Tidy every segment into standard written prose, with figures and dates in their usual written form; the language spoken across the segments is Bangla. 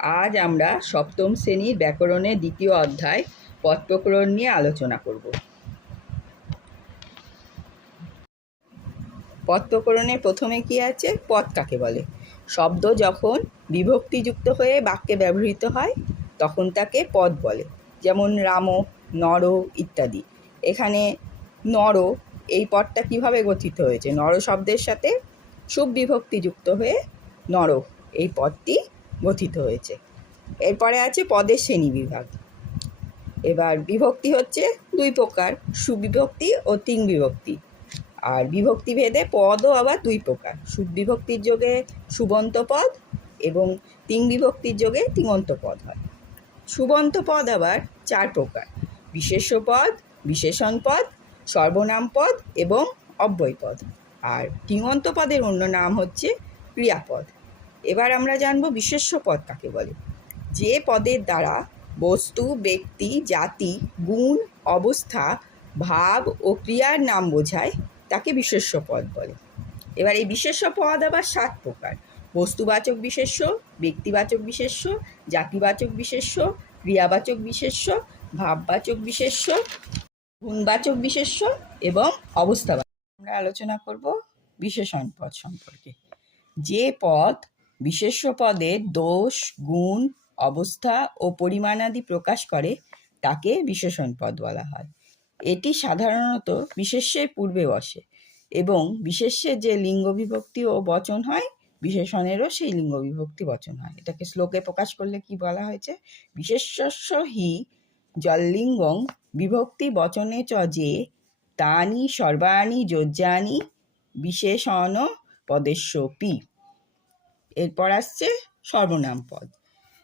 আজ আমরা সপ্তম শ্রেণীর ব্যাকরণের দ্বিতীয় অধ্যায় পদ প্রকরণ নিয়ে আলোচনা করব। পদ প্রকরণে প্রথমে কি আছে? পদ কাকে বলে? শব্দ যখন বিভক্তিযুক্ত হয়ে বাক্যে ব্যবহৃত হয় তখন তাকে পদ বলে। যেমন রাম, নর ইত্যাদি। এখানে নর এই পদটা কিভাবে গঠিত হয়েছে? নর শব্দের সাথে সুবিভক্তি যুক্ত হয়ে নর এই পদটি গঠিত হয়েছে। এরপরে আছে পদের শ্রেণীবিভাগ। এবার বিভক্তি হচ্ছে দুই প্রকার, সুবিভক্তি ও তিং বিভক্তি। আর বিভক্তি ভেদে পদও আবার দুই প্রকার, সুবিভক্তির যোগে সুবন্ত পদ এবং তিং বিভক্তির যোগে তিঙন্ত পদ হয়। সুবন্ত পদ আবার চার প্রকার: বিশেষ্য পদ, বিশেষণ পদ, সর্বনাম পদ এবং অব্যয় পদ। আর তিঙন্ত পদের অন্য নাম হচ্ছে ক্রিয়াপদ। এবার আমরা জানব বিশেষ্য পদ কাকে বলে। যে পদের দ্বারা বস্তু, ব্যক্তি, জাতি, গুণ, অবস্থা, ভাব ও ক্রিয়ার নাম বোঝায় তাকে বিশেষ্য পদ বলে। এবার এই বিশেষ্য পদ আবার সাত প্রকার: বস্তুবাচক বিশেষ্য, ব্যক্তিবাচক বিশেষ্য, জাতিবাচক বিশেষ্য, ক্রিয়াবাচক বিশেষ্য, ভাববাচক বিশেষ্য, গুণবাচক বিশেষ্য এবং অবস্থাবাচক। আমরা আলোচনা করব বিশেষণ পদ সম্পর্কে। যে পদ বিশেষ্য পদের দোষ, গুণ, অবস্থা ও পরিমাণাদি প্রকাশ করে তাকে বিশেষণ পদ বলা হয়। এটি সাধারণত বিশেষ্যের পূর্বে বসে এবং বিশেষ্যের যে লিঙ্গ বিভক্তি ও বচন হয় বিশেষণেরও সেই লিঙ্গ বিভক্তি বচন হয়। এটাকে শ্লোকে প্রকাশ করলে কি বলা হয়েছে? বিশেষ্যস্য হি জল্লিঙ্গং বিভক্তি বচনে চ যে তানি সর্বাণি যোজ্যানি বিশেষণ পদেষ্যপি। এরপর আসছে সর্বনাম পদ।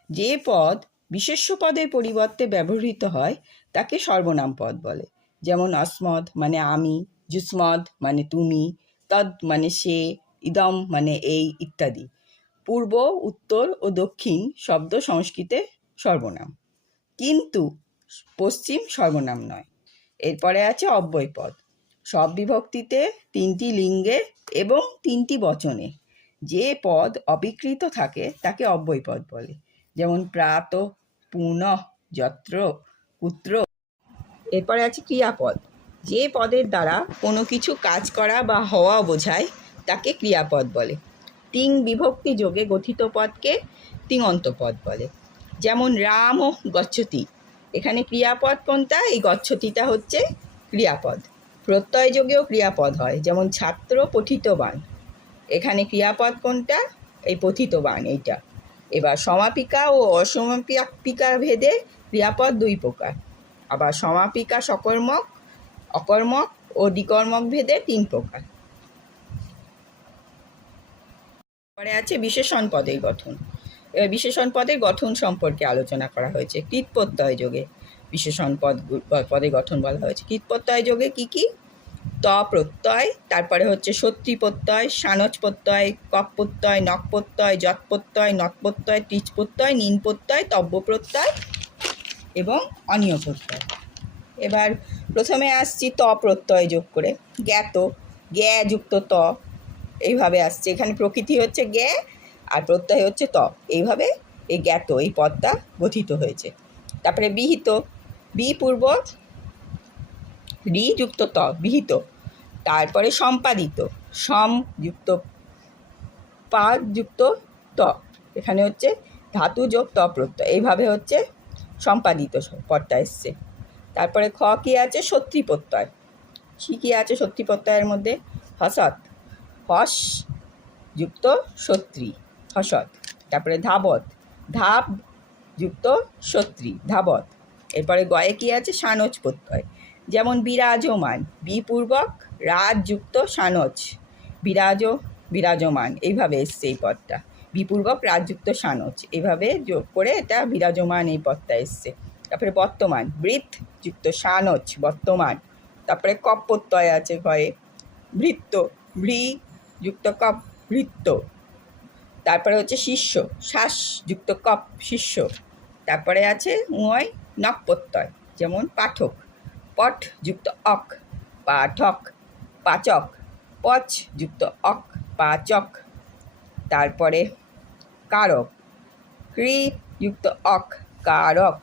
যে পদ বিশেষ্য পদের পরিবর্তে ব্যবহৃত হয় তাকে সর্বনাম পদ বলে। যেমন অস্মদ মানে আমি, যুষ্মদ মানে তুমি, তদ মানে সে, ইদম মানে এই ইত্যাদি। পূর্ব, উত্তর ও দক্ষিণ শব্দ সংস্কৃতে সর্বনাম, কিন্তু পশ্চিম সর্বনাম নয়। এরপরে আছে অব্যয় পদ। সব বিভক্তিতে তিনটি লিঙ্গে এবং তিনটি বচনে যে পদ অবিকৃত থাকে তাকে অব্যয় পদ বলে। যেমন প্রাত, পুনঃ, যত্র, কুত্র। এরপরে আছে ক্রিয়াপদ। যে পদের দ্বারা কোনো কিছু কাজ করা বা হওয়া বোঝায় তাকে ক্রিয়াপদ বলে। তিং বিভক্তি যোগে গঠিত পদকে তিঙন্ত পদ বলে। যেমন রাম গচ্ছতি, এখানে ক্রিয়াপদ কোনটা? এই গচ্ছতিটা হচ্ছে ক্রিয়াপদ। প্রত্যয় যোগেও ক্রিয়াপদ হয়, যেমন ছাত্র পঠিতবান, এখানে ক্রিয়াপদ কোনটা? এই পঠিতবান এইটা। এবার সমাপিকা ও অসমাপিকা ভেদে ক্রিয়াপদ দুই প্রকার। আবার সমাপিকা সকর্মক, অকর্মক ও দ্বিকর্মক ভেদে তিন প্রকার। পরে আছে বিশেষণ পদের গঠন। এবার বিশেষণ পদের গঠন সম্পর্কে আলোচনা করা হয়েছে। কৃৎ প্রত্যয় যোগে বিশেষণ পদের গঠন বলা হয়েছে। কৃৎ প্রত্যয় যোগে কি কি? ত প্রত্যয়, তারপরে হচ্ছে সত্যি প্রত্যয়, সানচ প্রত্যয়, কপ প্রত্যয়, নক প্রত্যয়, যৎ প্রত্যয়, নৎ প্রত্যয়, টিচ প্রত্যয়, নিন প্রত্যয়, তব্য প্রত্যয় এবং অনীয় প্রত্যয়। এবার প্রথমে আসছি ত প্রত্যয় যোগ করে। জ্ঞাত, জ্ঞা যুক্ত ত, এইভাবে আসছে। এখানে প্রকৃতি হচ্ছে জ্ঞা আর প্রত্যয় হচ্ছে ত, এইভাবে এই জ্ঞাত এই পদটা গঠিত হয়েছে। তারপরে বিহিত, বি পূর্বক রি যুক্ত ত, বিহিত। তারপরে সম্পাদিত, সম যুক্ত পা যুক্ত ত, এখানে হচ্ছে ধাতু যোগ ত প্রত্যয়, এইভাবে হচ্ছে সম্পাদিত পদটা এসছে। তারপরে খ কি আছে? সত্যি প্রত্যয়। সি কি আছে সত্যি প্রত্যয়ের মধ্যে? হসৎ, হস যুক্ত সত্রী, হসৎ। তারপরে ধাবত, ধাব যুক্ত সত্রী, ধাবত। এরপরে গয়ে কি আছে? সানচ প্রত্যয়। যেমন বিরাজমান, বিপূর্বক রাজ যুক্ত সানচ, বিরাজ, বিরাজমান, এইভাবে এসছে এই পদটা। বিপূর্বক রাজযুক্ত সানচ, এইভাবে যোগ করে এটা বিরাজমান এই পদটা এসছে। তারপরে বর্তমান, বৃত্ত যুক্ত সানচ, বর্তমান। তারপরে কপ প্রত্যয় আছে গয়ে, ভৃত্য, ভৃ যুক্ত কপ, ভৃত্য। তারপরে হচ্ছে শিষ্য, শ্বাস যুক্ত কপ, শিষ্য। তারপরে আছে উঁয় নক প্রত্যয়, যেমন পাঠক, পঠ যুক্ত অক, পাঠক, পাচক, পচ যুক্ত অক, পাচক। তারপরে কারক, ক্রি যুক্ত অক কারক।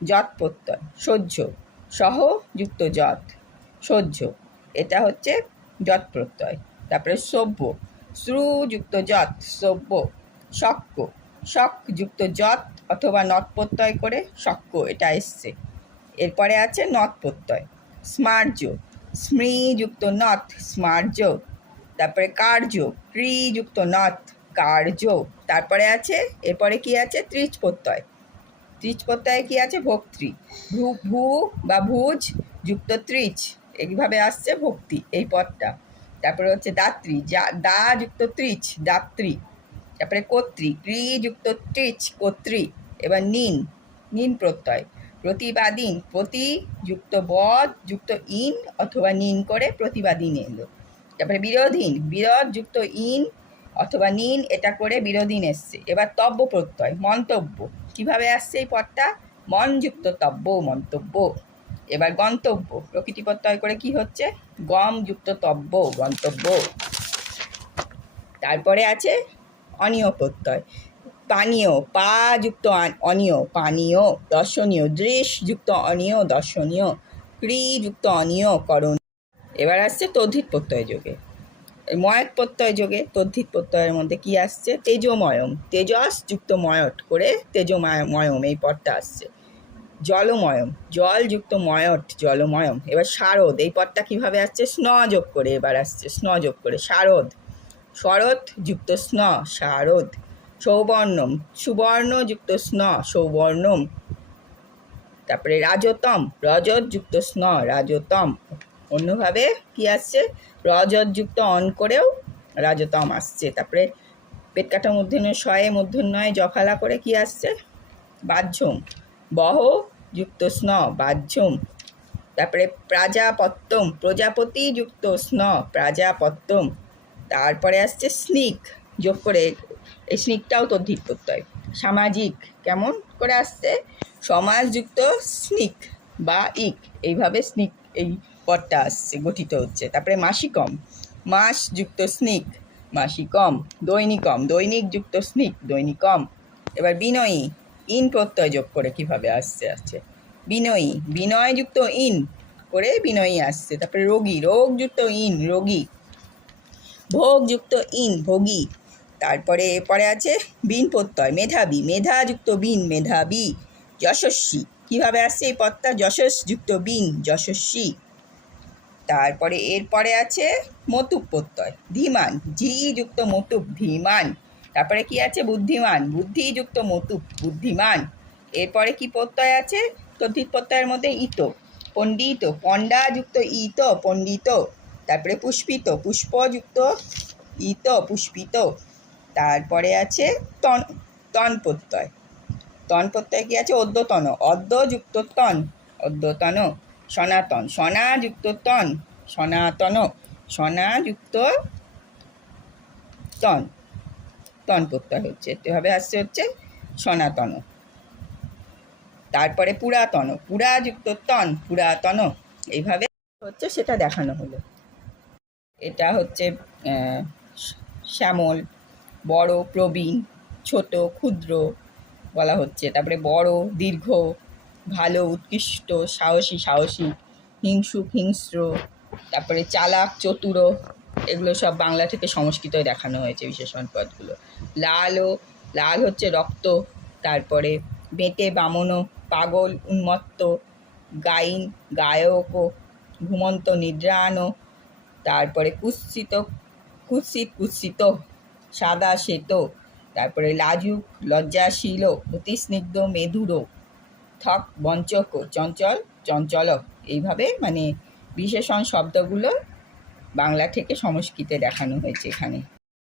যৎ প্রত্যয় সহ্য, সহ যুক্ত যৎ সহ্য, এটা হচ্ছে যৎ প্রত্যয়। তারপরে সভ্য শ্রু যুক্ত যৎ সভ্য। শক্য শক যুক্ত যৎ অথবা নৎ প্রত্যয় করে শক্য এটা এসছে। এরপরে আছে নৎ প্রত্যয়। স্মার্য স্মৃ যুক্ত নৎ স্মার্য। তারপরে কার্য ক্রি যুক্ত নৎ কার্য। তারপরে আছে এরপরে কি আছে ত্রিচ প্রত্যয়। ত্রিচ প্রত্যয়ে কি আছে ভক্তি। ভূ বা ভুজ যুক্ত ত্রিচ, এইভাবে আসছে ভক্তি এই পদটা। তারপরে হচ্ছে দাত্রী দা যুক্ত ত্রিচ দাত্রী। তারপরে কর্তৃ ক্রি যুক্ত ত্রিচ কর্তৃ। এবার নিন নিন প্রত্যয়। প্রতিবাদীন প্রতি যুক্ত বদ যুক্ত ইন অথবা নিন করে প্রতিবাদীন এলো। তারপরে বিরোধীন বিরোধ যুক্ত ইন অথবা নিন এটা করে বিরোধীন এসছে। এবার তব্য প্রত্যয় মন্তব্য, কিভাবে আসছে এই পদটা মন যুক্ত তব্য মন্তব্য। এবার গন্তব্য প্রকৃতি প্রত্যয় করে কি হচ্ছে গম যুক্ত তব্য গন্তব্য। তারপরে আছে অনীয় প্রত্যয়। পানীয় পা যুক্ত অনীয় পানীয়। দর্শনীয় দৃশ যুক্ত অনীয় দর্শনীয়। ক্রি যুক্ত অনীয় করণ। এবার আসছে তদ্ধিত প্রত্যয় যোগে। ময়ক প্রত্যয় যোগে তদ্ধিত প্রত্যয়ের মধ্যে কি আসছে তেজোময়ম তেজস যুক্ত ময়ট করে তেজোময়ম এই পদটা আসছে। জলময়ম জল যুক্ত ময়ট জলময়ম। এবার শারদ এই পদটা কিভাবে আসছে স্ন যোগ করে এবার আসছে স্ন যোগ করে শারদ। শরৎ যুক্ত স্ন শারদ। সৌবর্ণম সুবর্ণ যুক্ত স্ন সৌবর্ণম। তারপরে রাজতম রজত যুক্ত স্ন রাজতম। অন্যভাবে কি আসছে রজত যুক্ত অন করেও রাজতম আসছে। তারপরে পেট কাটা মূর্ধন্য শয়ে মূর্ধন্যয় জফালা করে কি আসছে বাহ্যম বহ যুক্ত স্ন বাহ্যম। তারপরে প্রাজাপত্যম প্রজাপতি যুক্ত স্ন প্রাজাপত্যম। তারপরে আসছে স্নিক যোগ করে, এই স্নিকটাও তদ্ধিত প্রত্যয়। সামাজিক কেমন করে আসছে সমাজযুক্ত স্নিক বা ইক, এইভাবে স্নিক এই পদটা আসছে গঠিত হচ্ছে। তারপরে মাসিকম মাস যুক্ত স্নিক মাসিকম। দৈনিকম দৈনিক যুক্ত স্নিক দৈনিকম। এবার বিনয়ী ইন প্রত্যয় যোগ করে কিভাবে আসছে বিনয়ী বিনয় যুক্ত ইন করে বিনয়ী আসছে। তারপরে রোগী রোগ যুক্ত ইন রোগী। ভোগ যুক্ত ইন ভোগী। তারপরে এরপরে আছে বিন প্রত্যয় মেধাবী মেধা যুক্ত বিন মেধাবী। যশস্বী কিভাবে আসছে এই পদটা যশস যুক্ত বিন যশস্বী। তারপরে এরপরে আছে মতুপ প্রত্যয় ধীমান ঝি যুক্ত মতুপ ধীমান। তারপরে কি আছে বুদ্ধিমান বুদ্ধি যুক্ত মতুপ বুদ্ধিমান। এরপরে কি প্রত্যয় আছে তদ্ধিত প্রত্যয়ের মধ্যে ইত পণ্ডিত পণ্ডা যুক্ত ইত পণ্ডিত। তারপরে পুষ্পিত পুষ্প যুক্ত ইত পুষ্পিত। তারপরে আছে তন তন প্রত্যয়। তন প্রত্যয় কি আছে অদ্যতন অদ্য যুক্ত তন অদ্যতন। সনাতন সনা যুক্ত তন সনাতন সনা যুক্ত তন তন প্রত্যয় হচ্ছে এভাবে আসছে হচ্ছে সনাতন। তারপরে পুরাতন পুরা যুক্ত তন পুরাতন, এইভাবে হচ্ছে সেটা দেখানো হলো। এটা হচ্ছে শ্যামল বড় প্রবীণ ছোট ক্ষুদ্র বলা হচ্ছে। তারপরে বড় দীর্ঘ ভালো উৎকৃষ্ট সাহসী সাহসী হিংসুক হিংস্র। তারপরে চালাক চতুর, এগুলো সব বাংলা থেকে সংস্কৃতয় দেখানো হয়েছে বিশেষণ পদগুলো। লাল হচ্ছে রক্ত। তারপরে বেঁটে বামনো পাগল উন্মত্ত। গাইন গায়ক ঘুমন্ত নিদ্রানো। তারপরে কুৎসিত কুৎসিত সাদা শ্বেত। তারপরে লাজুক লজ্জাশীল অতিস্নিগ্ধ মেধুর। থক বঞ্চক চঞ্চল চঞ্চল। এইভাবে মানে বিশেষণ শব্দগুলো বাংলা থেকে সংস্কৃতে দেখানো হয়েছে এখানে।